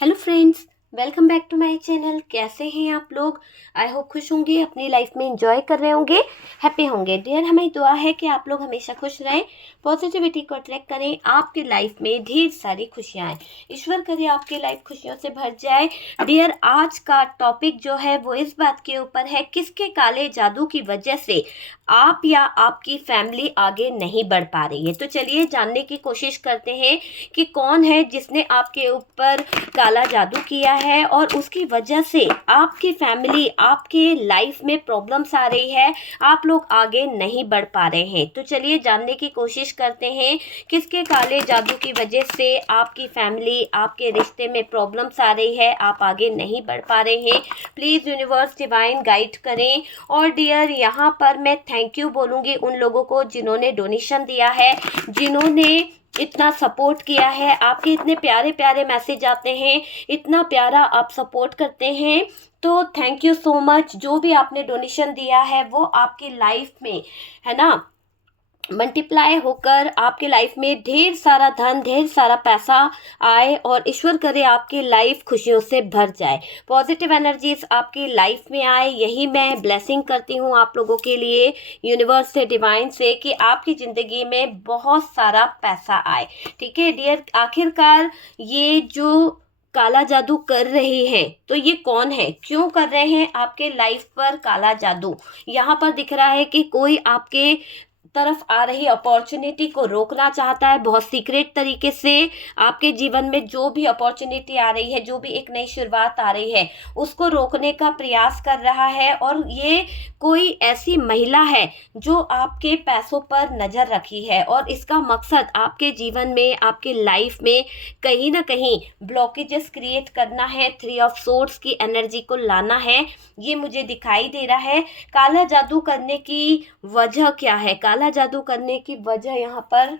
Hello friends, welcome back to my channel. कैसे हैं आप लोग? आई होप खुश होंगे, अपनी लाइफ में एंजॉय कर रहे होंगे, हैप्पी होंगे। डियर, हमें दुआ है कि आप लोग हमेशा खुश रहें, पॉजिटिविटी को अट्रैक्ट करें, आपकी लाइफ में ढेर सारी खुशियां आए। ईश्वर करे आपकी लाइफ खुशियों से भर जाए। डियर, आज का टॉपिक जो है वो इस बात के ऊपर है, किसके काले जादू की वजह से आप या आपकी फैमिली आगे नहीं बढ़ पा रही है। तो चलिए जानने की कोशिश करते हैं कि कौन है जिसने आपके ऊपर काला जादू किया है और उसकी वजह से आपकी फैमिली, आपके लाइफ में प्रॉब्लम्स आ रही है, आप लोग आगे नहीं बढ़ पा रहे हैं। तो चलिए जानने की कोशिश करते हैं किसके काले जादू की वजह से आपकी फैमिली, आपके रिश्ते में प्रॉब्लम्स आ रही है, आप आगे नहीं बढ़ पा रहे हैं। प्लीज़ यूनिवर्स डिवाइन गाइड करें। और डियर, यहाँ पर मैं थैंक यू बोलूँगी उन लोगों को जिन्होंने डोनेशन दिया है, जिन्होंने इतना सपोर्ट किया है। आपके इतने प्यारे प्यारे मैसेज आते हैं, इतना प्यारा आप सपोर्ट करते हैं, तो थैंक यू सो मच। जो भी आपने डोनेशन दिया है वो आपकी लाइफ में, है ना, मल्टीप्लाई होकर आपके लाइफ में ढेर सारा धन, ढेर सारा पैसा आए और ईश्वर करे आपकी लाइफ खुशियों से भर जाए, पॉजिटिव एनर्जीज आपकी लाइफ में आए। यही मैं ब्लेसिंग करती हूँ आप लोगों के लिए, यूनिवर्स से, डिवाइन से, कि आपकी ज़िंदगी में बहुत सारा पैसा आए। ठीक है डियर, आखिरकार ये जो काला जादू कर रहे हैं तो ये कौन है, क्यों कर रहे हैं आपके लाइफ पर काला जादू? यहाँ पर दिख रहा है कि कोई आपके तरफ आ रही अपॉर्चुनिटी को रोकना चाहता है, बहुत सीक्रेट तरीके से आपके जीवन में जो भी अपॉर्चुनिटी आ रही है, जो भी एक नई शुरुआत आ रही है, उसको रोकने का प्रयास कर रहा है। और ये कोई ऐसी महिला है जो आपके पैसों पर नज़र रखी है और इसका मकसद आपके जीवन में, आपके लाइफ में कहीं ना कहीं ब्लॉकेजेस क्रिएट करना है, थ्री ऑफ सोर्ड्स की एनर्जी को लाना है। ये मुझे दिखाई दे रहा है। काला जादू करने की वजह क्या है? काला जादू करने की वजह यहाँ पर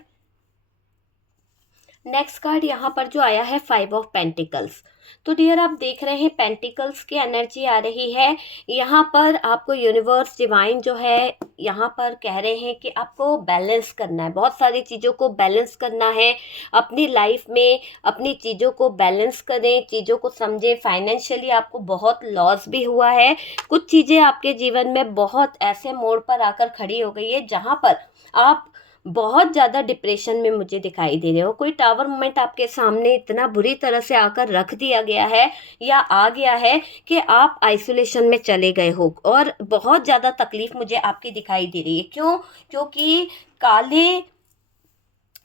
नेक्स्ट कार्ड यहाँ पर जो आया है, 5 ऑफ पेंटिकल्स। तो डियर, आप देख रहे हैं पेंटिकल्स की एनर्जी आ रही है। यहाँ पर आपको यूनिवर्स डिवाइन जो है यहाँ पर कह रहे हैं कि आपको बैलेंस करना है, बहुत सारी चीज़ों को बैलेंस करना है अपनी लाइफ में। अपनी चीज़ों को बैलेंस करें, चीज़ों को समझें। फाइनेंशियली आपको बहुत लॉस भी हुआ है, कुछ चीज़ें आपके जीवन में बहुत ऐसे मोड़ पर आकर खड़ी हो गई है जहाँ पर आप बहुत ज़्यादा डिप्रेशन में मुझे दिखाई दे रहे हो। कोई टावर मोमेंट आपके सामने इतना बुरी तरह से आकर रख दिया गया है या आ गया है कि आप आइसोलेशन में चले गए हो और बहुत ज़्यादा तकलीफ मुझे आपकी दिखाई दे रही है। क्यों? क्योंकि काले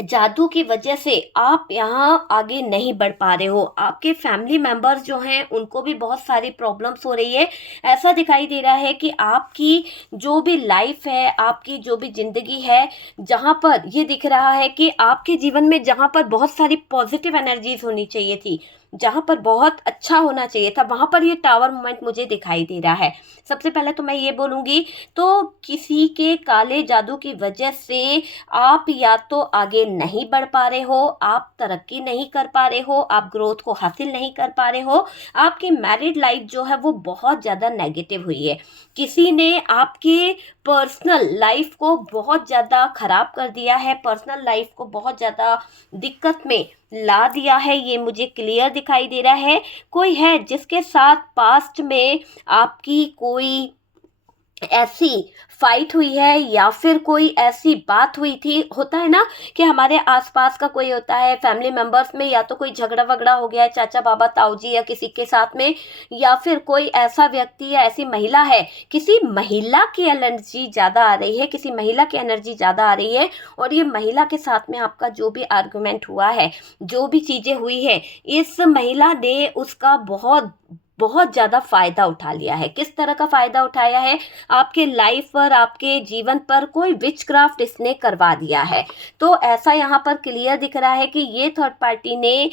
जादू की वजह से आप यहाँ आगे नहीं बढ़ पा रहे हो। आपके फैमिली मेंबर्स जो हैं उनको भी बहुत सारी प्रॉब्लम्स हो रही है। ऐसा दिखाई दे रहा है कि आपकी जो भी लाइफ है, आपकी जो भी ज़िंदगी है, जहाँ पर ये दिख रहा है कि आपके जीवन में जहाँ पर बहुत सारी पॉजिटिव एनर्जीज होनी चाहिए थी, जहाँ पर बहुत अच्छा होना चाहिए था, वहाँ पर ये टावर मोमेंट मुझे दिखाई दे रहा है। सबसे पहले तो मैं ये बोलूँगी, तो किसी के काले जादू की वजह से आप या तो आगे नहीं बढ़ पा रहे हो, आप तरक्की नहीं कर पा रहे हो, आप ग्रोथ को हासिल नहीं कर पा रहे हो। आपकी मैरिड लाइफ जो है वो बहुत ज़्यादा नेगेटिव हुई है। किसी ने आपके पर्सनल लाइफ को बहुत ज़्यादा ख़राब कर दिया है, पर्सनल लाइफ को बहुत ज़्यादा दिक्कत में ला दिया है, ये मुझे क्लियर दिखाई दे रहा है। कोई है जिसके साथ पास्ट में आपकी कोई ऐसी फाइट हुई है या फिर कोई ऐसी बात हुई थी। होता है ना कि हमारे आसपास का कोई होता है, फैमिली मेंबर्स में या तो कोई झगड़ा वगड़ा हो गया है, चाचा बाबा ताऊ जी या किसी के साथ में, या फिर कोई ऐसा व्यक्ति या ऐसी महिला है, किसी महिला की एनर्जी ज़्यादा आ रही है, किसी महिला की एनर्जी ज़्यादा आ रही है और ये महिला के साथ में आपका जो भी आर्गुमेंट हुआ है, जो भी चीज़ें हुई है, इस महिला ने उसका बहुत बहुत ज़्यादा फ़ायदा उठा लिया है। किस तरह का फ़ायदा उठाया है? आपके लाइफ पर, आपके जीवन पर कोई विचक्राफ्ट इसने करवा दिया है। तो ऐसा यहाँ पर क्लियर दिख रहा है कि ये थर्ड पार्टी ने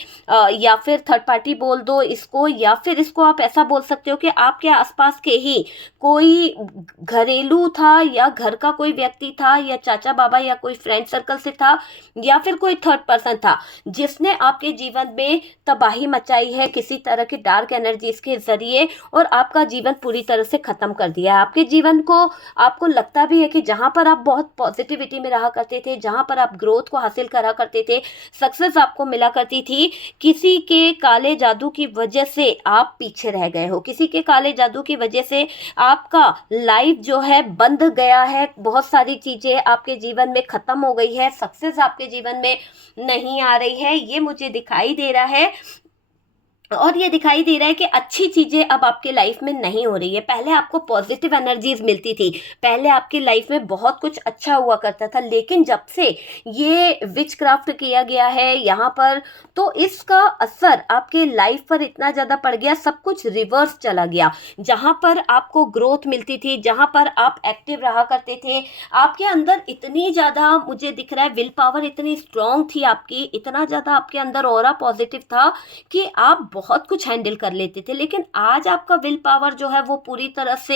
या फिर थर्ड पार्टी बोल दो इसको, या फिर इसको आप ऐसा बोल सकते हो कि आपके आसपास के ही कोई घरेलू था या घर का कोई व्यक्ति था या चाचा बाबा या कोई फ्रेंड सर्कल से था या फिर कोई थर्ड पर्सन था जिसने आपके जीवन में तबाही मचाई है, किसी तरह की डार्क एनर्जीज के के ज़रिए और आपका जीवन पूरी तरह से ख़त्म कर दिया है। आपके जीवन को आपको लगता भी है कि जहाँ पर आप बहुत पॉजिटिविटी में रहा करते थे, जहाँ पर आप ग्रोथ को हासिल करा करते थे, सक्सेस आपको मिला करती थी, किसी के काले जादू की वजह से आप पीछे रह गए हो, किसी के काले जादू की वजह से आपका लाइफ जो है बंद गया है, बहुत सारी चीज़ें आपके जीवन में ख़त्म हो गई है, सक्सेस आपके जीवन में नहीं आ रही है, ये मुझे दिखाई दे रहा है। और ये दिखाई दे रहा है कि अच्छी चीज़ें अब आपके लाइफ में नहीं हो रही है। पहले आपको पॉजिटिव एनर्जीज मिलती थी, पहले आपकी लाइफ में बहुत कुछ अच्छा हुआ करता था, लेकिन जब से ये विच क्राफ्ट किया गया है यहाँ पर, तो इसका असर आपके लाइफ पर इतना ज़्यादा पड़ गया, सब कुछ रिवर्स चला गया। जहाँ पर आपको ग्रोथ मिलती थी, जहाँ पर आप एक्टिव रहा करते थे, आपके अंदर इतनी ज़्यादा मुझे दिख रहा है विल पावर इतनी स्ट्रांग थी आपकी, इतना ज़्यादा आपके अंदर ऑरा पॉजिटिव था कि आप बहुत कुछ हैंडल कर लेते थे। लेकिन आज आपका विल पावर जो है वो पूरी तरह से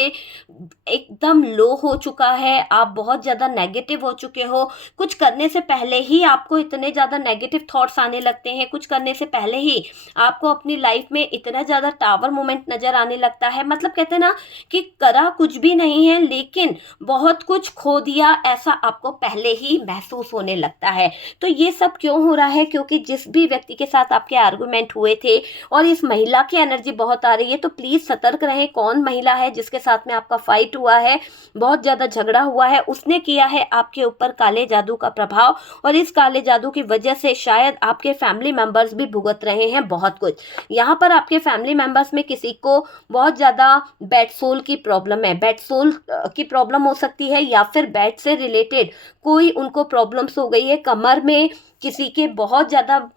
एकदम लो हो चुका है, आप बहुत ज़्यादा नेगेटिव हो चुके हो। कुछ करने से पहले ही आपको इतने ज़्यादा नेगेटिव थॉट्स आने लगते हैं, कुछ करने से पहले ही आपको अपनी लाइफ में इतना ज़्यादा टावर मोमेंट नज़र आने लगता है। मतलब कहते हैं ना कि करा कुछ भी नहीं है लेकिन बहुत कुछ खो दिया, ऐसा आपको पहले ही महसूस होने लगता है। तो ये सब क्यों हो रहा है? क्योंकि जिस भी व्यक्ति के साथ आपके आर्गुमेंट हुए थे और इस महिला की एनर्जी बहुत आ रही है, तो प्लीज़ सतर्क रहें। कौन महिला है जिसके साथ में आपका फाइट हुआ है, बहुत ज़्यादा झगड़ा हुआ है, उसने किया है आपके ऊपर काले जादू का प्रभाव, और इस काले जादू की वजह से शायद आपके फैमिली मेंबर्स भी भुगत रहे हैं बहुत कुछ। यहाँ पर आपके फैमिली मेंबर्स में किसी को बहुत ज़्यादा बैड सोल की प्रॉब्लम है, बैड सोल की प्रॉब्लम हो सकती है, या फिर बैड से रिलेटेड कोई उनको प्रॉब्लम्स हो गई है, कमर में किसी के बहुत ज़्यादा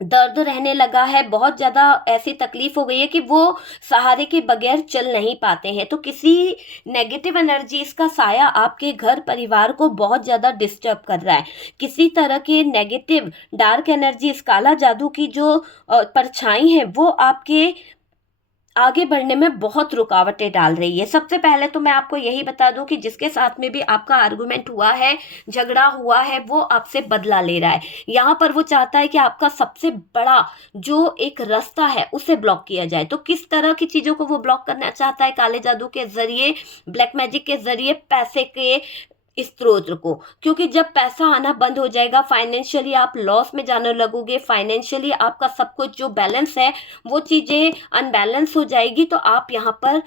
दर्द रहने लगा है, बहुत ज़्यादा ऐसी तकलीफ हो गई है कि वो सहारे के बगैर चल नहीं पाते हैं। तो किसी नेगेटिव एनर्जीज का साया आपके घर परिवार को बहुत ज़्यादा डिस्टर्ब कर रहा है। किसी तरह के नेगेटिव डार्क एनर्जीज, काला जादू की जो परछाई है वो आपके आगे बढ़ने में बहुत रुकावटें डाल रही है। सबसे पहले तो मैं आपको यही बता दूं कि जिसके साथ में भी आपका आर्गुमेंट हुआ है, झगड़ा हुआ है, वो आपसे बदला ले रहा है। यहाँ पर वो चाहता है कि आपका सबसे बड़ा जो एक रास्ता है उसे ब्लॉक किया जाए। तो किस तरह की चीज़ों को वो ब्लॉक करना चाहता है? काले जादू के जरिए, ब्लैक मैजिक के जरिए, पैसे के स्त्रोत को। क्योंकि जब पैसा आना बंद हो जाएगा, फाइनेंशियली आप लॉस में जाने लगोगे, फाइनेंशियली आपका सब कुछ जो बैलेंस है वो चीज़ें अनबैलेंस हो जाएगी, तो आप यहाँ पर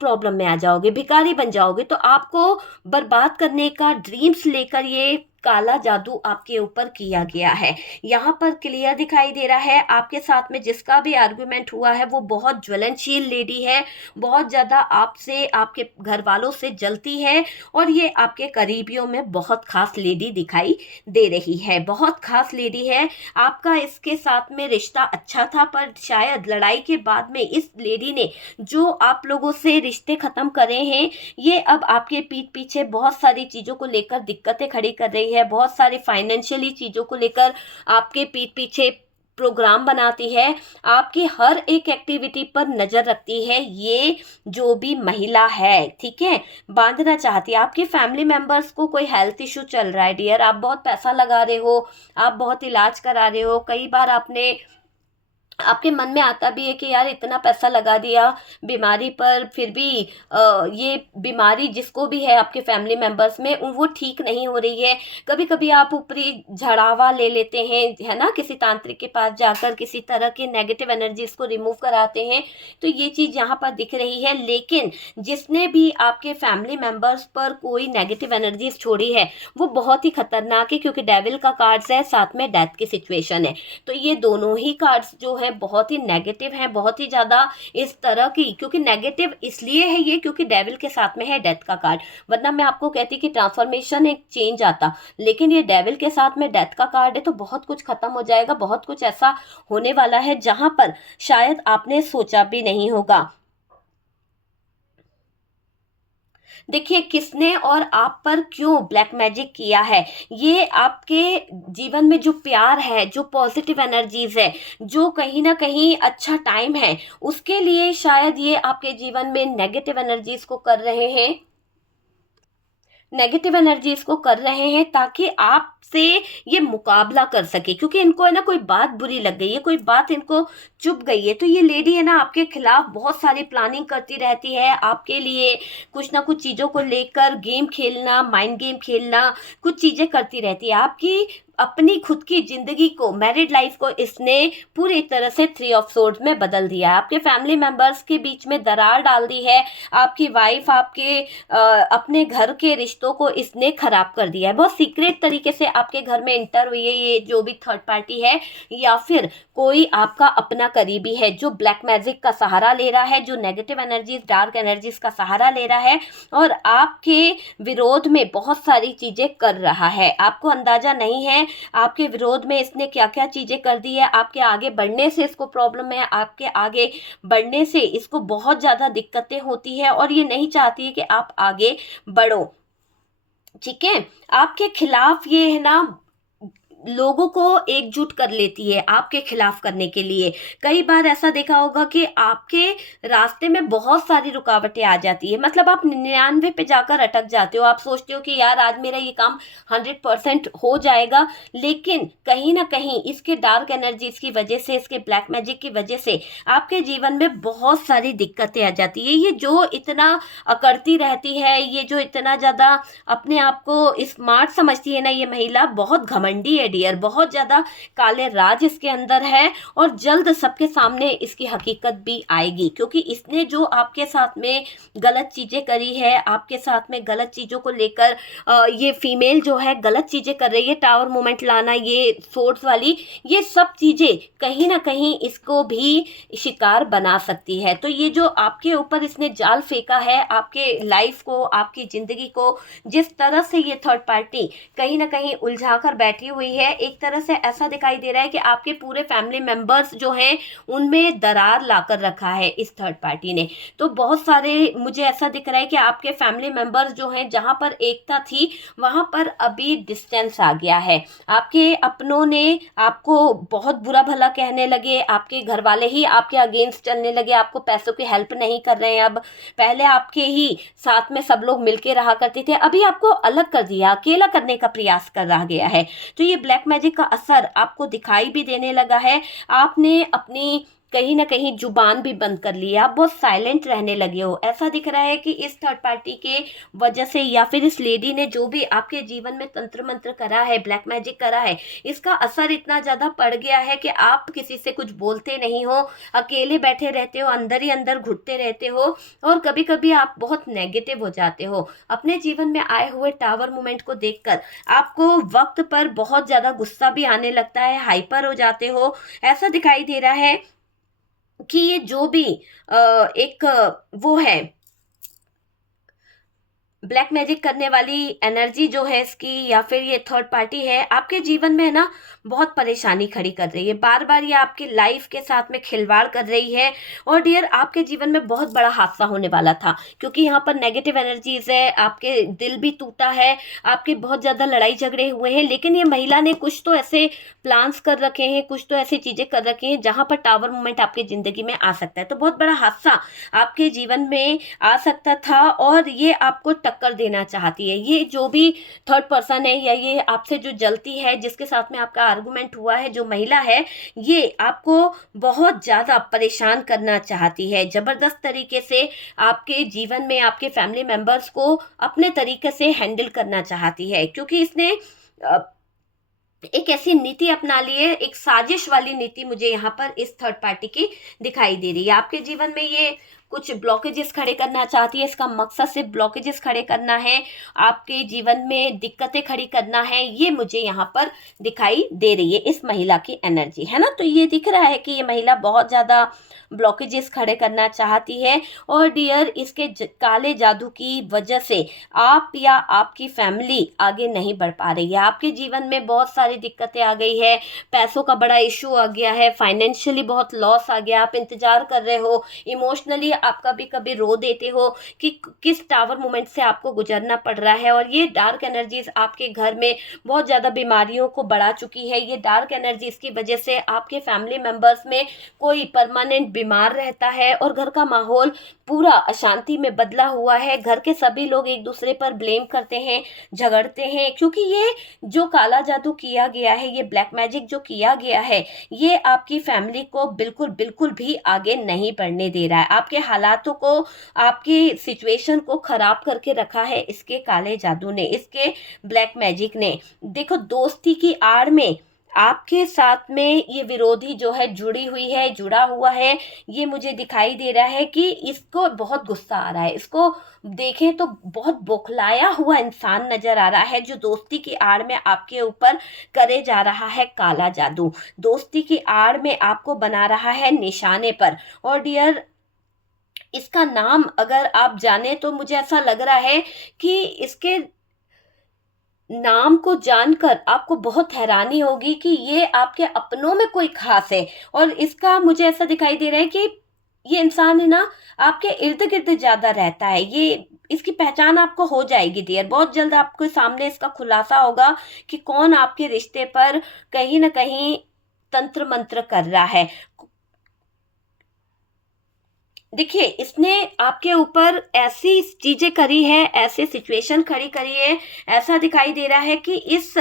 प्रॉब्लम में आ जाओगे, भिखारी बन जाओगे। तो आपको बर्बाद करने का ड्रीम्स लेकर ये काला जादू आपके ऊपर किया गया है। यहाँ पर क्लियर दिखाई दे रहा है आपके साथ में जिसका भी आर्गुमेंट हुआ है वो बहुत ज्वलनशील लेडी है, बहुत ज़्यादा आपसे, आपके घर वालों से जलती है, और ये आपके करीबियों में बहुत खास लेडी दिखाई दे रही है, बहुत खास लेडी है। आपका इसके साथ में रिश्ता अच्छा था, पर शायद लड़ाई के बाद में इस लेडी ने जो आप लोगों से रिश्ते ख़त्म करे हैं, ये अब आपके पीठ पीछे बहुत सारी चीज़ों को लेकर दिक्कतें खड़ी कर रही है, बहुत सारी फाइनेंशियली चीज़ों को लेकर आपके पीठ पीछे प्रोग्राम बनाती है, आपकी हर एक एक्टिविटी पर नज़र रखती है। ये जो भी महिला है, ठीक है, बांधना चाहती है। आपके फैमिली मेंबर्स को कोई हेल्थ इशू चल रहा है डियर, आप बहुत पैसा लगा रहे हो, आप बहुत इलाज करा रहे हो, कई बार आपके मन में आता भी है कि यार इतना पैसा लगा दिया बीमारी पर, फिर भी ये बीमारी जिसको भी है आपके फैमिली मेंबर्स में वो ठीक नहीं हो रही है। कभी कभी आप ऊपरी झड़ावा ले लेते हैं, है ना, किसी तांत्रिक के पास जाकर किसी तरह की नेगेटिव एनर्जीज को रिमूव कराते हैं, तो ये चीज़ यहाँ पर दिख रही है। लेकिन जिसने भी आपके फैमिली मेंबर्स पर कोई नेगेटिव एनर्जीज छोड़ी है वो बहुत ही खतरनाक है, क्योंकि डेविल का कार्ड्स है, साथ में डेथ की सिचुएशन है। तो ये दोनों ही कार्ड्स जो है बहुत ही नेगेटिव है, बहुत ही ज़्यादा इस तरह की, क्योंकि नेगेटिव इसलिए है ये क्योंकि डेविल के साथ में है डेथ का कार्ड, वरना मैं आपको कहती कि ट्रांसफॉर्मेशन एक चेंज आता, लेकिन ये डेविल के साथ में डेथ का कार्ड है, तो बहुत कुछ खत्म हो जाएगा, बहुत कुछ ऐसा होने वाला है जहां पर शायद आपने सोचा भी नहीं होगा। देखिए किसने और आप पर क्यों ब्लैक मैजिक किया है। ये आपके जीवन में जो प्यार है, जो पॉजिटिव एनर्जीज है, जो कहीं ना कहीं अच्छा टाइम है, उसके लिए शायद ये आपके जीवन में नेगेटिव एनर्जीज को कर रहे हैं। नेगेटिव एनर्जीज को कर रहे हैं ताकि आपसे ये मुकाबला कर सके, क्योंकि इनको है ना कोई बात बुरी लग गई है, कोई बात इनको चुभ गई है। तो ये लेडी है ना आपके खिलाफ बहुत सारी प्लानिंग करती रहती है, आपके लिए कुछ ना कुछ चीज़ों को लेकर गेम खेलना, माइंड गेम खेलना, कुछ चीज़ें करती रहती है। आपकी अपनी खुद की जिंदगी को, मैरिड लाइफ को इसने पूरी तरह से 3 ऑफ सोर्ड्स में बदल दिया है। आपके फैमिली मेंबर्स के बीच में दरार डाल दी है। आपकी वाइफ आपके अपने घर के रिश्तों को इसने खराब कर दिया है। बहुत सीक्रेट तरीके से आपके घर में इंटर हुई है ये जो भी थर्ड पार्टी है, या फिर कोई आपका अपना करीबी है जो ब्लैक मैजिक का सहारा ले रहा है, जो नेगेटिव एनर्जीज, डार्क एनर्जीज का सहारा ले रहा है और आपके विरोध में बहुत सारी चीजें कर रहा है। आपको अंदाजा नहीं है आपके विरोध में इसने क्या क्या चीजें कर दी है। आपके आगे बढ़ने से इसको प्रॉब्लम है, आपके आगे बढ़ने से इसको बहुत ज्यादा दिक्कतें होती है और ये नहीं चाहती है कि आप आगे बढ़ो। ठीक है, आपके खिलाफ ये है ना लोगों को एकजुट कर लेती है आपके खिलाफ करने के लिए। कई बार ऐसा देखा होगा कि आपके रास्ते में बहुत सारी रुकावटें आ जाती है, मतलब आप 99 पे जाकर अटक जाते हो। आप सोचते हो कि यार आज मेरा ये काम 100% हो जाएगा, लेकिन कहीं ना कहीं इसके डार्क एनर्जीज की वजह से, इसके ब्लैक मैजिक की वजह से आपके जीवन में बहुत सारी दिक्कतें आ जाती है। ये जो इतना अकड़ती रहती है, ये जो इतना ज़्यादा अपने आप को स्मार्ट समझती है ना, ये महिला बहुत घमंडी है डियर। बहुत ज्यादा काले राज इसके अंदर है और जल्द सबके सामने इसकी हकीकत भी आएगी, क्योंकि इसने जो आपके साथ में गलत चीजें करी है, आपके साथ में गलत चीजों को लेकर ये फीमेल जो है गलत चीजें कर रही है, टावर मोमेंट लाना, ये सोर्स वाली, ये सब चीजें कहीं ना कहीं इसको भी शिकार बना सकती है। तो ये जो आपके ऊपर इसने जाल फेंका है, आपके लाइफ को, आपकी जिंदगी को जिस तरह से ये थर्ड पार्टी कहीं ना कहीं उलझा कर बैठी हुई है, एक तरह से ऐसा दिखाई दे रहा है कि आपके पूरे फैमिली मेंबर्स जो हैं उनमें दरार लाकर रखा है इस थर्ड पार्टी ने। तो बहुत सारे मुझे ऐसा दिख रहा है कि आपके फैमिली मेंबर्स जो हैं, जहां पर एकता थी वहां पर अभी डिस्टेंस आ गया है। आपके अपनों ने आपको बहुत बुरा भला कहने लगे, आपके घर वाले ही आपके अगेंस्ट चलने लगे, आपको पैसों की हेल्प नहीं कर रहे हैं। अब पहले आपके ही साथ में सब लोग मिलके रहा करते थे, अभी आपको अलग कर दिया, अकेला करने का प्रयास कर रहा गया है। तो ये ब्लैक मैजिक का असर आपको दिखाई भी देने लगा है। आपने अपनी कहीं ना कहीं जुबान भी बंद कर ली है, आप बहुत साइलेंट रहने लगे हो। ऐसा दिख रहा है कि इस थर्ड पार्टी के वजह से, या फिर इस लेडी ने जो भी आपके जीवन में तंत्र मंत्र करा है, ब्लैक मैजिक करा है, इसका असर इतना ज्यादा पड़ गया है कि आप किसी से कुछ बोलते नहीं हो, अकेले बैठे रहते हो, अंदर ही अंदर घुटते रहते हो और कभी कभी आप बहुत नेगेटिव हो जाते हो। अपने जीवन में आए हुए टावर मोमेंट को देखकर आपको वक्त पर बहुत ज्यादा गुस्सा भी आने लगता है, हाइपर हो जाते हो। ऐसा दिखाई दे रहा है कि ये जो भी एक वो है ब्लैक मैजिक करने वाली एनर्जी जो है इसकी, या फिर ये थर्ड पार्टी है, आपके जीवन में है ना बहुत परेशानी खड़ी कर रही है। बार बार ये आपकी लाइफ के साथ में खिलवाड़ कर रही है और डियर आपके जीवन में बहुत बड़ा हादसा होने वाला था, क्योंकि यहाँ पर नेगेटिव एनर्जीज है, आपके दिल भी टूटा है, आपके बहुत ज़्यादा लड़ाई झगड़े हुए हैं। लेकिन ये महिला ने कुछ तो ऐसे प्लान्स कर रखे हैं, कुछ तो ऐसी चीज़ें कर रखी हैं जहाँ पर टावर मोमेंट आपकी ज़िंदगी में आ सकता है। तो बहुत बड़ा हादसा आपके जीवन में आ सकता था और ये आपको टक्कर देना चाहती है। ये जो भी थर्ड पर्सन है या ये आपसे जो जलती है, जिसके साथ में आपका आर्गुमेंट हुआ है, जो महिला है, ये आपको बहुत ज़्यादा परेशान करना चाहती है। ज़बरदस्त तरीके से आपके जीवन में आपके फैमिली मेंबर्स को अपने तरीके से हैंडल करना चाहती है, क्योंकि इसने एक ऐसी नीति अपना ली है, एक साजिश वाली नीति मुझे यहाँ पर इस थर्ड पार्टी की दिखाई दे रही है। आपके जीवन में ये कुछ ब्लॉकेजेस खड़े करना चाहती है, इसका मकसद सिर्फ ब्लॉकेजेस खड़े करना है, आपके जीवन में दिक्कतें खड़ी करना है, ये मुझे यहाँ पर दिखाई दे रही है इस महिला की एनर्जी, है ना। तो ये दिख रहा है कि ये महिला बहुत ज़्यादा ब्लॉकेजेस खड़े करना चाहती है और डियर इसके काले जादू की वजह से आप या आपकी फैमिली आगे नहीं बढ़ पा रही है। आपके जीवन में बहुत सारी दिक्कतें आ गई है, पैसों का बड़ा इशू आ गया है, फाइनेंशियली बहुत लॉस आ गया, आप इंतजार कर रहे हो, इमोशनली आप कभी कभी रो देते हो कि किस टावर मोमेंट से आपको गुजरना पड़ रहा है। और ये डार्क एनर्जीज आपके घर में बहुत ज़्यादा बीमारियों को बढ़ा चुकी है। ये डार्क एनर्जीज की वजह से आपके फैमिली मेंबर्स में कोई परमानेंट बीमार रहता है और घर का माहौल पूरा अशांति में बदला हुआ है। घर के सभी लोग एक दूसरे पर ब्लेम करते हैं, झगड़ते हैं, क्योंकि ये जो काला जादू किया गया है, ये ब्लैक मैजिक जो किया गया है, ये आपकी फैमिली को बिल्कुल बिल्कुल भी आगे नहीं बढ़ने दे रहा है। आपके हालातों को, आपकी सिचुएशन को खराब करके रखा है इसके काले जादू ने, इसके ब्लैक मैजिक ने। देखो, दोस्ती की आड़ में आपके साथ में ये विरोधी जो है जुड़ी हुई है, जुड़ा हुआ है। ये मुझे दिखाई दे रहा है कि इसको बहुत गुस्सा आ रहा है, इसको देखें तो बहुत बौखलाया हुआ इंसान नजर आ रहा है, जो दोस्ती की आड़ में आपके ऊपर करे जा रहा है काला जादू, दोस्ती की आड़ में आपको बना रहा है निशाने पर। और डियर, इसका नाम अगर आप जाने तो मुझे ऐसा लग रहा है कि इसके नाम को जानकर आपको बहुत हैरानी होगी कि ये आपके अपनों में कोई खास है। और इसका मुझे ऐसा दिखाई दे रहा है कि ये इंसान है ना, आपके इर्द गिर्द ज्यादा रहता है। ये इसकी पहचान आपको हो जाएगी डियर, बहुत जल्द आपके सामने इसका खुलासा होगा कि कौन आपके रिश्ते पर कहीं ना कहीं तंत्र मंत्र कर रहा है। देखिए, इसने आपके ऊपर ऐसी चीजें करी है, ऐसे सिचुएशन खड़ी करी है, ऐसा दिखाई दे रहा है कि इस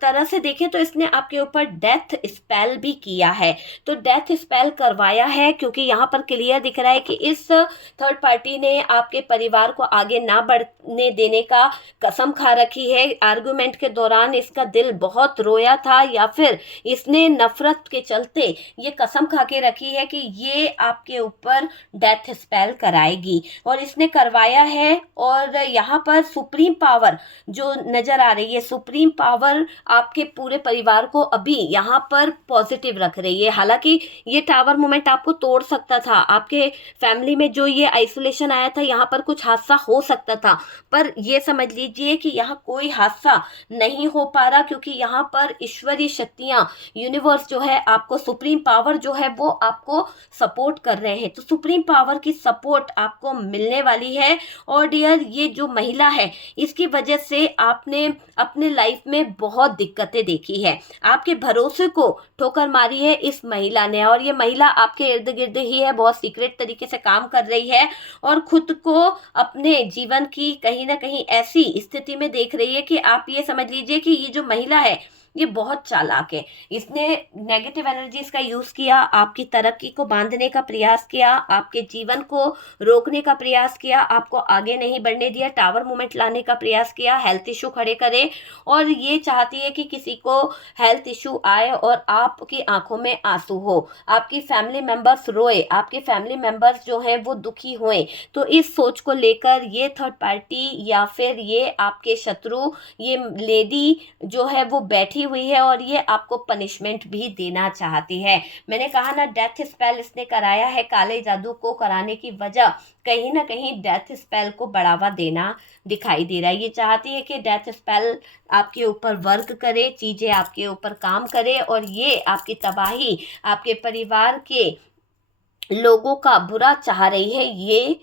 तरह से देखें तो इसने आपके ऊपर डेथ स्पेल भी किया है। तो डेथ स्पेल करवाया है, क्योंकि यहाँ पर क्लियर दिख रहा है कि इस थर्ड पार्टी ने आपके परिवार को आगे ना बढ़ने देने का कसम खा रखी है। आर्गुमेंट के दौरान इसका दिल बहुत रोया था, या फिर इसने नफरत के चलते ये कसम खा के रखी है कि ये आपके ऊपर डेथ स्पेल कराएगी, और इसने करवाया है। और यहाँ पर सुप्रीम पावर जो नजर आ रही है, सुप्रीम पावर आपके पूरे परिवार को अभी यहाँ पर पॉजिटिव रख रही है। हालांकि ये टावर मोमेंट आपको तोड़ सकता था, आपके फैमिली में जो ये आइसोलेशन आया था, यहाँ पर कुछ हादसा हो सकता था, पर ये समझ लीजिए कि यहाँ कोई हादसा नहीं हो पा रहा, क्योंकि यहाँ पर ईश्वरीय शक्तियाँ, यूनिवर्स जो है आपको, सुप्रीम पावर जो है वो आपको सपोर्ट कर रहे हैं। तो सुप्रीम पावर की सपोर्ट आपको मिलने वाली है। और डियर, ये जो महिला है, इसकी वजह से आपने अपने लाइफ में बहुत दिक्कतें देखी है, आपके भरोसे को ठोकर मारी है इस महिला ने। और ये महिला आपके इर्द गिर्द ही है, बहुत सीक्रेट तरीके से काम कर रही है, और खुद को अपने जीवन की कहीं ना कहीं ऐसी स्थिति में देख रही है कि आप ये समझ लीजिए कि ये जो महिला है ये बहुत चालाक है। इसने नेगेटिव एनर्जीज का यूज किया, आपकी तरक्की को बांधने का प्रयास किया, आपके जीवन को रोकने का प्रयास किया, आपको आगे नहीं बढ़ने दिया, टावर मूवमेंट लाने का प्रयास किया, हेल्थ इशू खड़े करे। और ये चाहती है कि किसी को हेल्थ इशू आए और आपकी आंखों में आंसू हो, आपकी फैमिली मेंबर्स रोए, आपके फैमिली मेंबर्स जो हैं वो दुखी हुए। तो इस सोच को लेकर ये थर्ड पार्टी, या फिर ये आपके शत्रु, ये लेडी जो है वो बैठी हुई है, और ये आपको पनिशमेंट भी देना चाहती है। मैंने कहा ना, डेथ स्पेल इसने कराया है। काले जादू को कराने की वजह कहीं ना कहीं डेथ स्पेल को बढ़ावा देना दिखाई दे रहा है। ये चाहती है कि डेथ स्पेल आपके ऊपर वर्क करे, चीजें आपके ऊपर काम करे, और ये आपकी तबाही, आपके परिवार के लोगों का बुरा चाह रही है। ये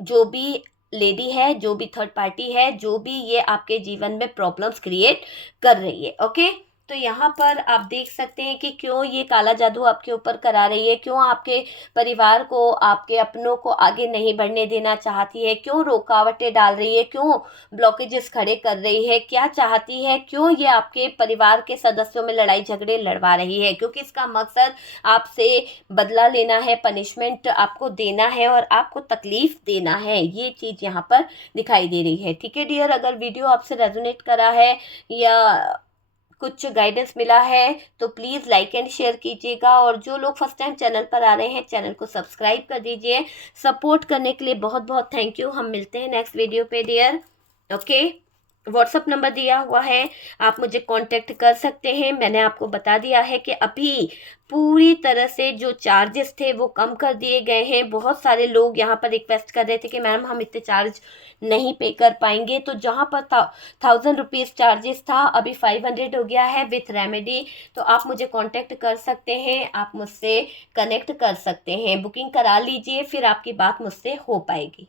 जो भी लेडी है, जो भी थर्ड पार्टी है, जो भी ये आपके जीवन में प्रॉब्लम्स क्रिएट कर रही है। ओके, तो यहाँ पर आप देख सकते हैं कि क्यों ये काला जादू आपके ऊपर करा रही है, क्यों आपके परिवार को, आपके अपनों को आगे नहीं बढ़ने देना चाहती है, क्यों रुकावटें डाल रही है, क्यों ब्लॉकेजेस खड़े कर रही है, क्या चाहती है, क्यों ये आपके परिवार के सदस्यों में लड़ाई झगड़े लड़वा रही है। क्योंकि इसका मकसद आपसे बदला लेना है, पनिशमेंट आपको देना है, और आपको तकलीफ देना है। ये चीज़ यहाँ पर दिखाई दे रही है। ठीक है डियर, अगर वीडियो आपसे रेजोनेट करा है या कुछ गाइडेंस मिला है तो प्लीज़ लाइक एंड शेयर कीजिएगा। और जो लोग फर्स्ट टाइम चैनल पर आ रहे हैं, चैनल को सब्सक्राइब कर दीजिए। सपोर्ट करने के लिए बहुत बहुत थैंक यू। हम मिलते हैं नेक्स्ट वीडियो पे डियर। ओके, व्हाट्सअप नंबर दिया हुआ है, आप मुझे कांटेक्ट कर सकते हैं। मैंने आपको बता दिया है कि अभी पूरी तरह से जो चार्जेस थे वो कम कर दिए गए हैं। बहुत सारे लोग यहाँ पर रिक्वेस्ट कर रहे थे कि मैम हम इतने चार्ज नहीं पे कर पाएंगे, तो जहाँ पर 1000 रुपीज़ चार्जेस था, अभी 500 हो गया है विथ रेमेडी। तो आप मुझे कांटेक्ट कर सकते हैं, आप मुझसे कनेक्ट कर सकते हैं, बुकिंग करा लीजिए, फिर आपकी बात मुझसे हो पाएगी।